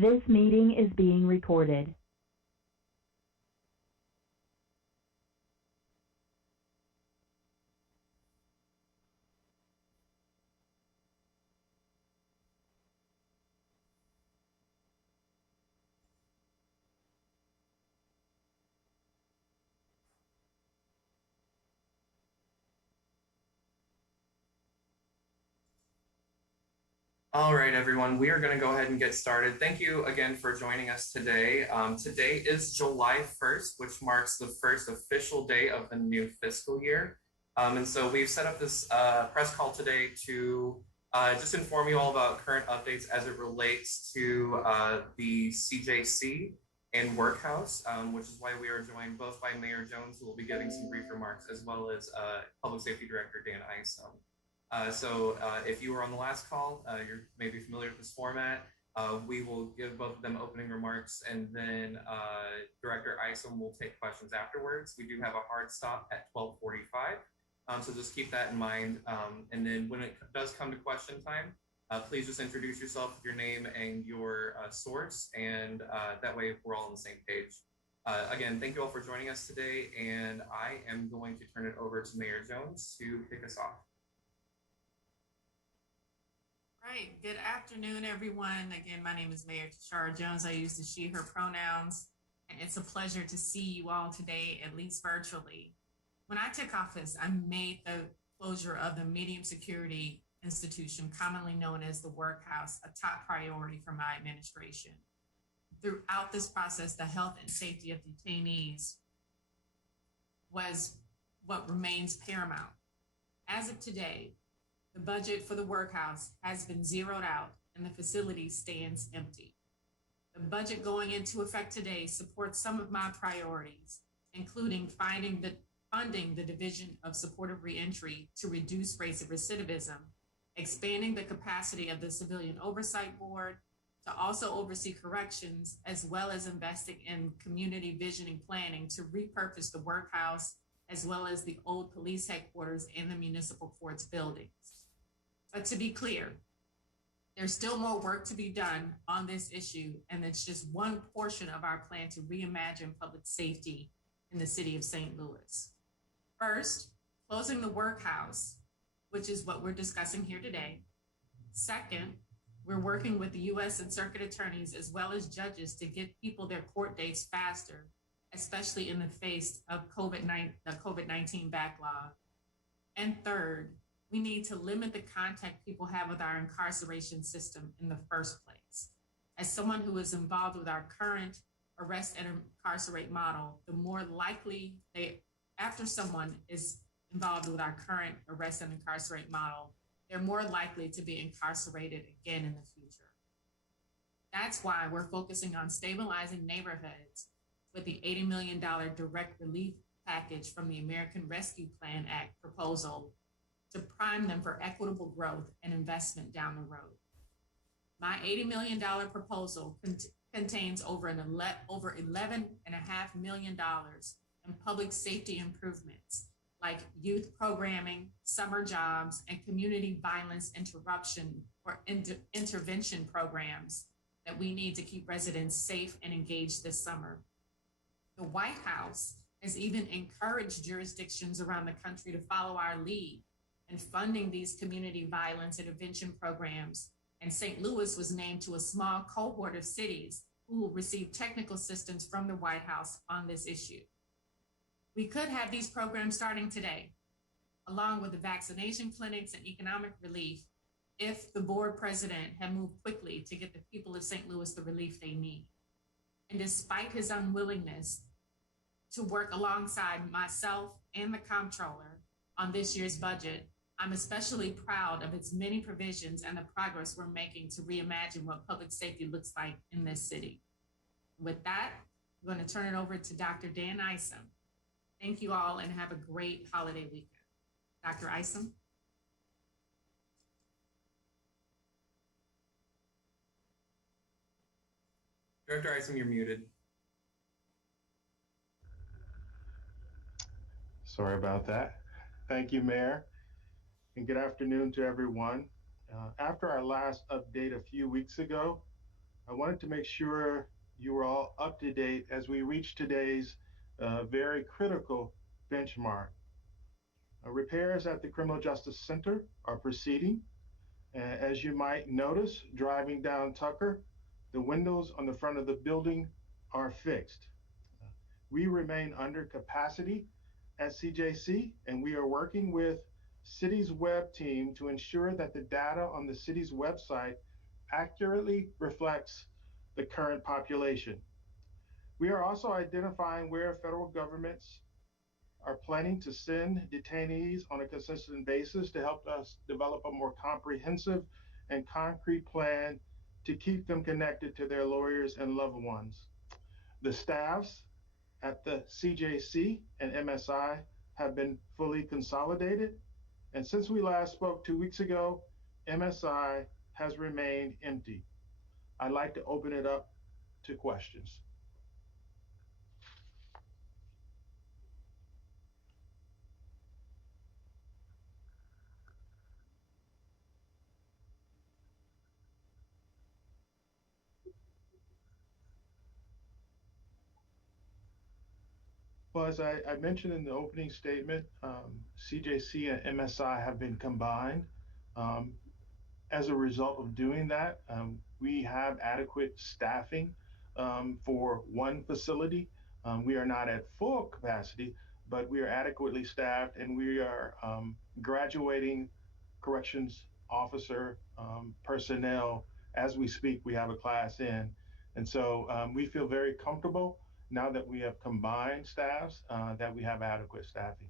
This meeting is being recorded. All right, everyone, we are going to go ahead and get started. Thank you again for joining us today. Today is July 1st, which marks the first official day of the new fiscal year. And so we've set up this press call today to just inform you all about current updates as it relates to the CJC and Workhouse, which is why we are joined both by Mayor Jones, who will be giving some brief remarks, as well as Public Safety Director Dan Isom. If you were on the last call, you're maybe familiar with this format. We will give both of them opening remarks, and then Director Isom will take questions afterwards. We do have a hard stop at 12:45, so just keep that in mind. And then when it does come to question time, please just introduce yourself with your name and your source, and that way we're all on the same page. Again, thank you all for joining us today, and I am going to turn it over to Mayor Jones to kick us off. Right. Good afternoon, everyone. Again, my name is Mayor Tishaura Jones. I use the she, her pronouns, and it's a pleasure to see you all today, at least virtually. When I took office, I made the closure of the medium security institution, commonly known as the Workhouse, a top priority for my administration. Throughout this process, the health and safety of detainees was what remains paramount. As of today, the budget for the Workhouse has been zeroed out and the facility stands empty. The budget going into effect today supports some of my priorities, including funding the Division of Supportive Reentry to reduce rates of recidivism, expanding the capacity of the Civilian Oversight Board to also oversee corrections, as well as investing in community visioning planning to repurpose the Workhouse, as well as the old police headquarters and the municipal courts buildings. But to be clear, there's still more work to be done on this issue, and it's just one portion of our plan to reimagine public safety in the city of St. Louis. First, closing the Workhouse, which is what we're discussing here today. Second, we're working with the U.S. and circuit attorneys as well as judges to get people their court dates faster, especially in the face of the COVID-19 backlog. And third, we need to limit the contact people have with our incarceration system in the first place. As someone who is involved with our current arrest and incarcerate model, the more likely after someone is involved with our current arrest and incarcerate model, they're more likely to be incarcerated again in the future. That's why we're focusing on stabilizing neighborhoods with the $80 million direct relief package from the American Rescue Plan Act proposal to prime them for equitable growth and investment down the road. My $80 million proposal contains over $11.5 million in public safety improvements like youth programming, summer jobs, and community violence interruption or intervention programs that we need to keep residents safe and engaged this summer. The White House has even encouraged jurisdictions around the country to follow our lead and funding these community violence intervention programs. And St. Louis was named to a small cohort of cities who will receive technical assistance from the White House on this issue. We could have these programs starting today, along with the vaccination clinics and economic relief, if the board president had moved quickly to get the people of St. Louis the relief they need. And despite his unwillingness to work alongside myself and the comptroller on this year's budget, I'm especially proud of its many provisions and the progress we're making to reimagine what public safety looks like in this city. With that, I'm going to turn it over to Dr. Dan Isom. Thank you all and have a great holiday weekend. Dr. Isom. Director Isom, you're muted. Sorry about that. Thank you, Mayor, and good afternoon to everyone. After our last update a few weeks ago, I wanted to make sure you were all up to date as we reach today's very critical benchmark. Repairs at the Criminal Justice Center are proceeding. As you might notice, driving down Tucker, the windows on the front of the building are fixed. We remain under capacity at CJC, and we are working with city's web team to ensure that the data on the city's website accurately reflects the current population. We are also identifying where federal governments are planning to send detainees on a consistent basis to help us develop a more comprehensive and concrete plan to keep them connected to their lawyers and loved ones. The staffs at the CJC and MSI have been fully consolidated. And since we last spoke 2 weeks ago, MSI has remained empty. I'd like to open it up to questions. Well, as I mentioned in the opening statement, CJC and MSI have been combined. Um, as a result of doing that, we have adequate staffing for one facility. We are not at full capacity, but we are adequately staffed, and we are graduating corrections officer personnel as we speak. We have a class in. And so we feel very comfortable now that we have combined staffs that we have adequate staffing.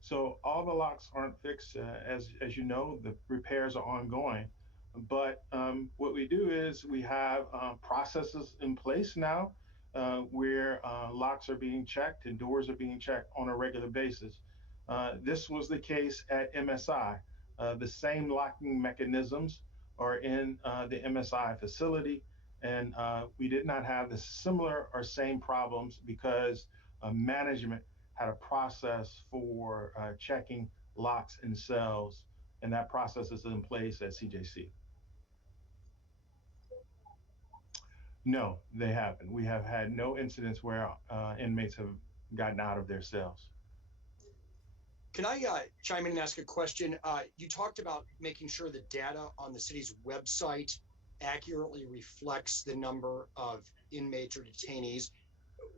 So all the locks aren't fixed. As you know, the repairs are ongoing. But what we do is we have processes in place now where locks are being checked and doors are being checked on a regular basis. This was the case at MSI. The same locking mechanisms are in the MSI facility, and we did not have the similar or same problems because management had a process for checking locks and cells, and that process is in place at CJC. No, they haven't. We have had no incidents where inmates have gotten out of their cells. Can I chime in and ask a question? You talked about making sure the data on the city's website accurately reflects the number of inmates or detainees.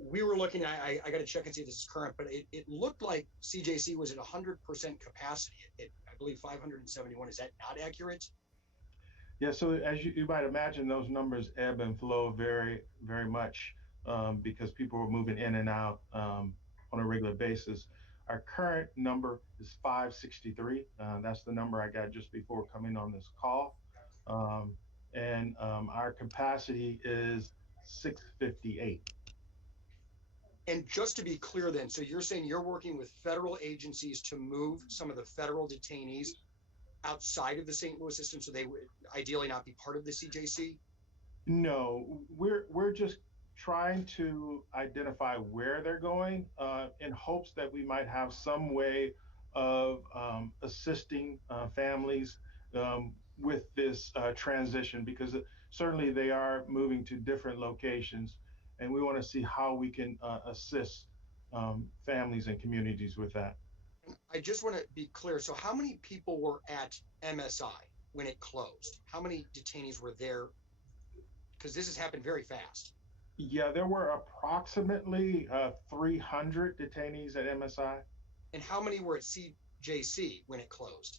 We were looking, I got to check and see if this is current, but it looked like CJC was at 100% capacity at, I believe, 571. Is that not accurate? Yeah, so as you might imagine, those numbers ebb and flow very, very much because people are moving in and out on a regular basis. Our current number is 563. That's the number I got just before coming on this call. And our capacity is 658. And just to be clear then, so you're saying you're working with federal agencies to move some of the federal detainees outside of the St. Louis system so they would ideally not be part of the CJC? No, we're just trying to identify where they're going in hopes that we might have some way of assisting families with this transition, because certainly they are moving to different locations, and we want to see how we can assist families and communities with that. I just want to be clear. So how many people were at MSI when it closed? How many detainees were there? Because this has happened very fast. Yeah, there were approximately 300 detainees at MSI. And how many were at CJC when it closed?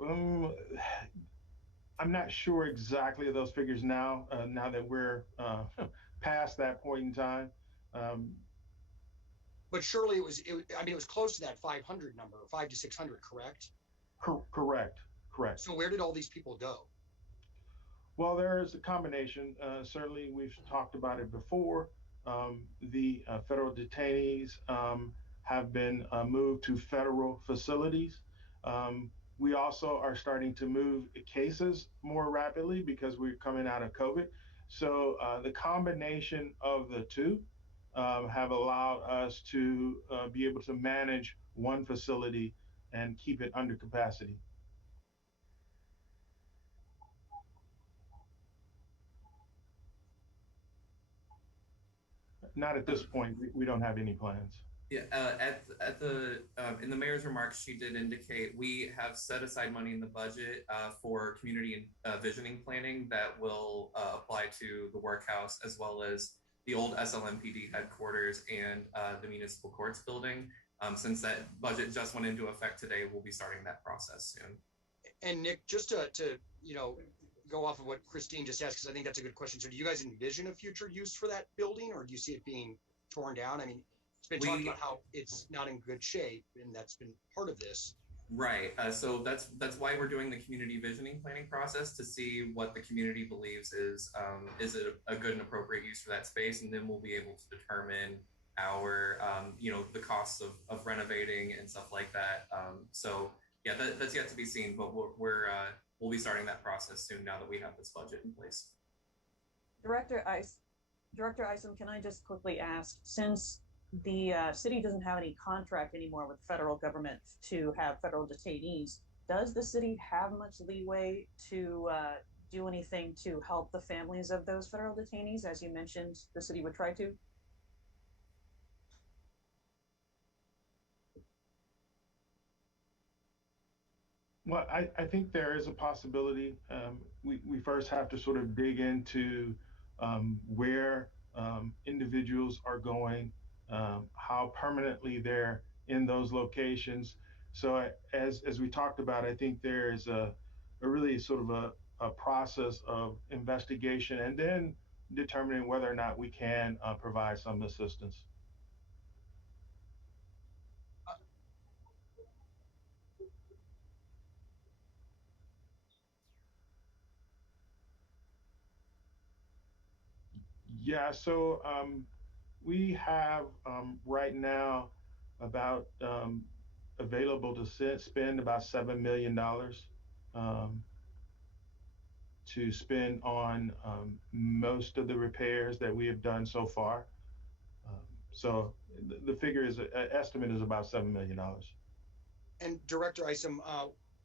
I'm not sure exactly of those figures now, now that we're past that point in time. But surely it was close to that 500 number, 500 to 600, correct? Correct. So where did all these people go? Well, there is a combination. Certainly, we've talked about it before. The federal detainees have been moved to federal facilities. We also are starting to move cases more rapidly because we're coming out of COVID. So the combination of the two have allowed us to be able to manage one facility and keep it under capacity. Not at this point. We don't have any plans. Yeah, at the in the mayor's remarks, she did indicate we have set aside money in the budget for community visioning planning that will apply to the workhouse as well as the old SLMPD headquarters and the municipal courts building. Since that budget just went into effect today, we'll be starting that process soon. And Nick, just to go off of what Christine just asked, because I think that's a good question. So do you guys envision a future use for that building, or do you see it being torn down? I mean, it's been talked about how it's not in good shape, and that's been part of this. Right. So that's why we're doing the community visioning planning process to see what the community believes is it a good and appropriate use for that space, and then we'll be able to determine our the costs of renovating and stuff like that. So yeah, that's yet to be seen, but we'll be starting that process soon now that we have this budget in place. Director Isom, can I just quickly ask, since the city doesn't have any contract anymore with the federal government to have federal detainees, does the city have much leeway to do anything to help the families of those federal detainees, as you mentioned the city would try to? Well, I think there is a possibility. We first have to sort of dig into where individuals are going, how permanently they're in those locations. So as we talked about, I think there is a really sort of a process of investigation and then determining whether or not we can provide some assistance. Yeah, so we have right now about available to spend about $7 million to spend on most of the repairs that we have done so far. So the figure is, estimate is about $7 million. And Director Isom,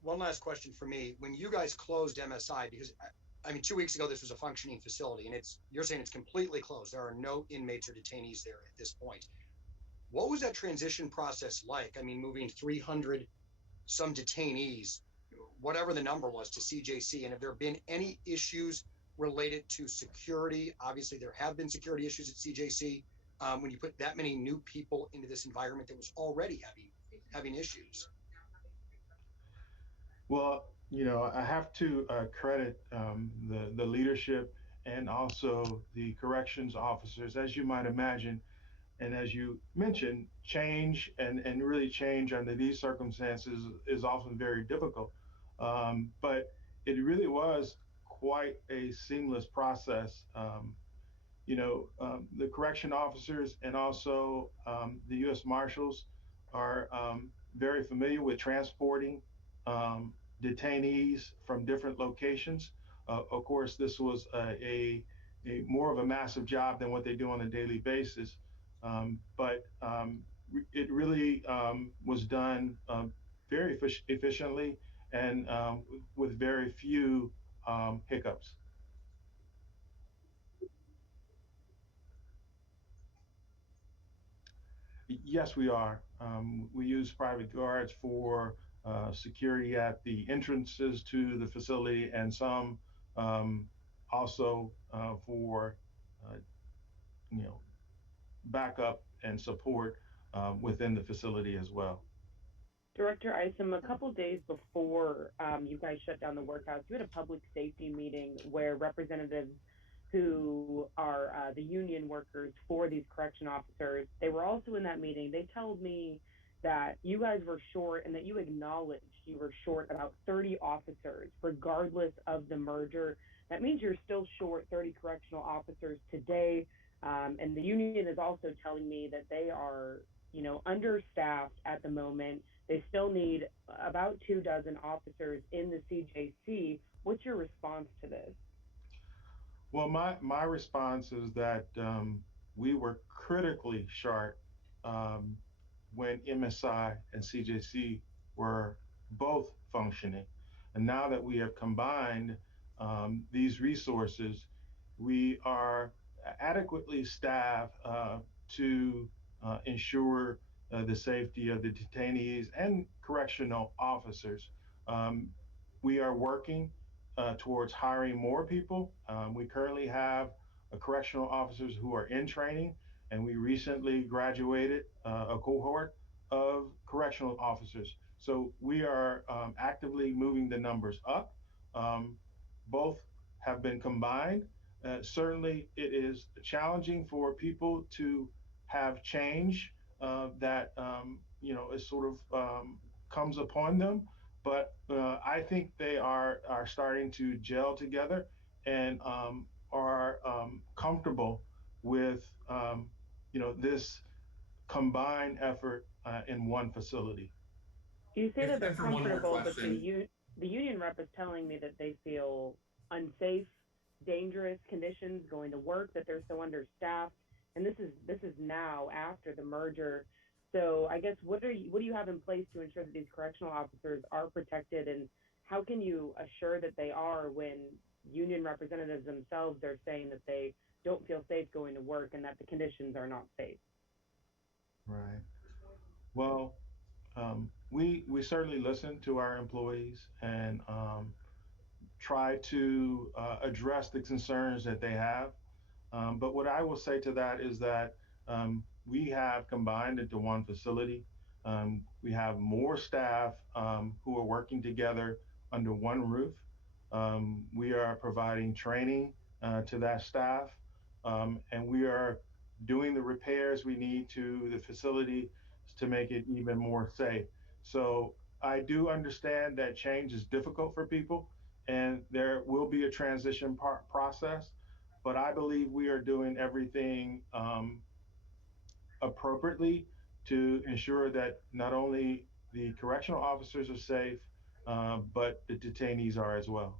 one last question for me. When you guys closed MSI, because I mean, 2 weeks ago, this was a functioning facility, and you're saying it's completely closed. There are no inmates or detainees there at this point. What was that transition process like? I mean, moving 300 some detainees, whatever the number was, to CJC, and have there been any issues related to security? Obviously, there have been security issues at CJC when you put that many new people into this environment that was already having issues. Well, I have to credit the leadership and also the corrections officers. As you might imagine, and as you mentioned, change and really change under these circumstances is often very difficult. But it really was quite a seamless process. The correction officers and also the U.S. Marshals are very familiar with transporting detainees from different locations. Of course, this was a more of a massive job than what they do on a daily basis. But it really was done very efficiently and with very few hiccups. Yes, we are. We use private guards for security at the entrances to the facility, and some also for backup and support within the facility as well. Director Isom, a couple days before you guys shut down the workhouse, you had a public safety meeting where representatives who are the union workers for these correction officers, they were also in that meeting. They told me that you guys were short and that you acknowledged you were short about 30 officers, regardless of the merger. That means you're still short 30 correctional officers today. And the union is also telling me that they are, understaffed at the moment. They still need about 24 officers in the CJC. What's your response to this? Well, my response is that we were critically short when MSI and CJC were both functioning. And now that we have combined these resources, we are adequately staffed to ensure the safety of the detainees and correctional officers. Um, we are working towards hiring more people. We currently have correctional officers who are in training, and we recently graduated a cohort of correctional officers. So we are actively moving the numbers up. Um, Both have been combined. Certainly, it is challenging for people to have change that is sort of comes upon them. But I think they are starting to gel together and are comfortable with this combined effort in one facility. You say that they're For one more comfortable, but question. the union rep is telling me that they feel unsafe, dangerous conditions going to work, that they're so understaffed, and this is now after the merger. So I guess what do you have in place to ensure that these correctional officers are protected, and how can you assure that they are when union representatives themselves are saying that they don't feel safe going to work and that the conditions are not safe? Right. Well, we certainly listen to our employees and try to address the concerns that they have. But what I will say to that is that we have combined into one facility. We have more staff who are working together under one roof. We are providing training to that staff, and we are doing the repairs we need to the facility to make it even more safe. So I do understand that change is difficult for people, and there will be a transition process, but I believe we are doing everything appropriately to ensure that not only the correctional officers are safe, but the detainees are as well.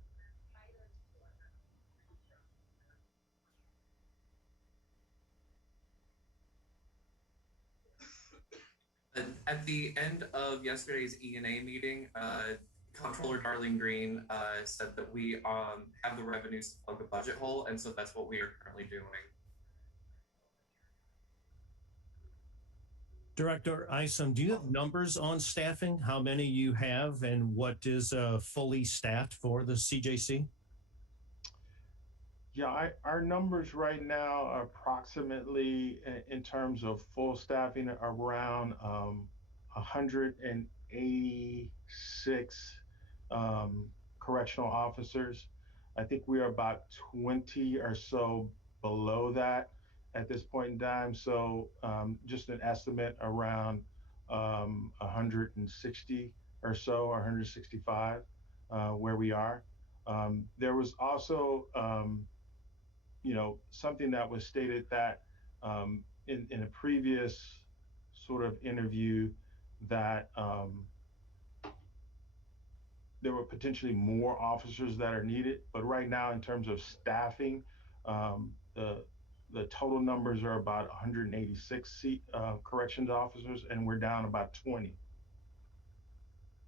At the end of yesterday's E&A meeting, Comptroller Darlene Green said that we have the revenues to plug the budget hole, and so that's what we are currently doing. Director Isom, do you have numbers on staffing? How many you have, and what is fully staffed for the CJC? Yeah, our numbers right now are approximately, in terms of full staffing, around 186 correctional officers. I think we are about 20 or so below that at this point in time. So just an estimate around 160 or so, or 165 where we are. There was also something that was stated that in a previous sort of interview that there were potentially more officers that are needed, but right now in terms of staffing, the total numbers are about 186 corrections officers, and we're down about 20.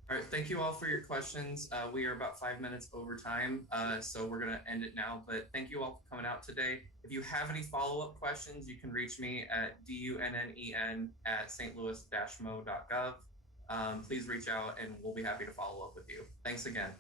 All right, thank you all for your questions. We are about 5 minutes over time, so we're gonna end it now, but thank you all for coming out today. If you have any follow-up questions, you can reach me at dunnen@stlouis-mo.gov. Please reach out and we'll be happy to follow up with you. Thanks again.